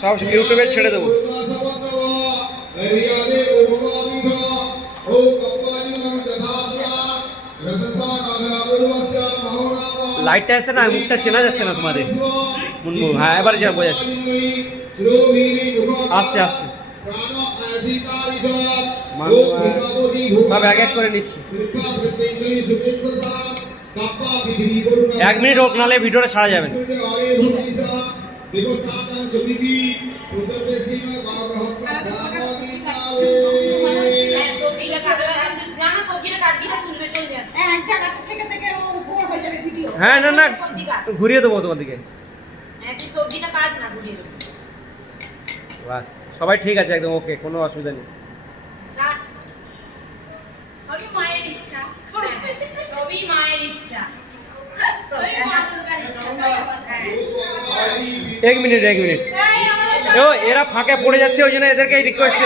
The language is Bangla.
সব ইউটিউবে ছেড়ে দেবো। লাইটটা এসে না, মুখটা চেনা যাচ্ছে না তোমাদের। মুনমু, হ্যাঁ এবারে যা বোঝাচ্ছি। আসছে আসছে, সব এক এক করে নিচ্ছি। 1 মিনিট হোক, নাহলে ভিডিওটা ছাড়া যাবে না। হ্যাঁ না না, ঘুরিয়ে দেবো তোমার দিকে। বাস, সবাই ঠিক আছে, একদম ওকে, কোনো অসুবিধা নেই। সবই মায়ের ইচ্ছা, সবই মায়ের ইচ্ছা। 1 মিনিট 1 মিনিট। ও এরা ফাঁকে পড়ে যাচ্ছে, ওই জন্য এদেরকে রিকোয়েস্ট।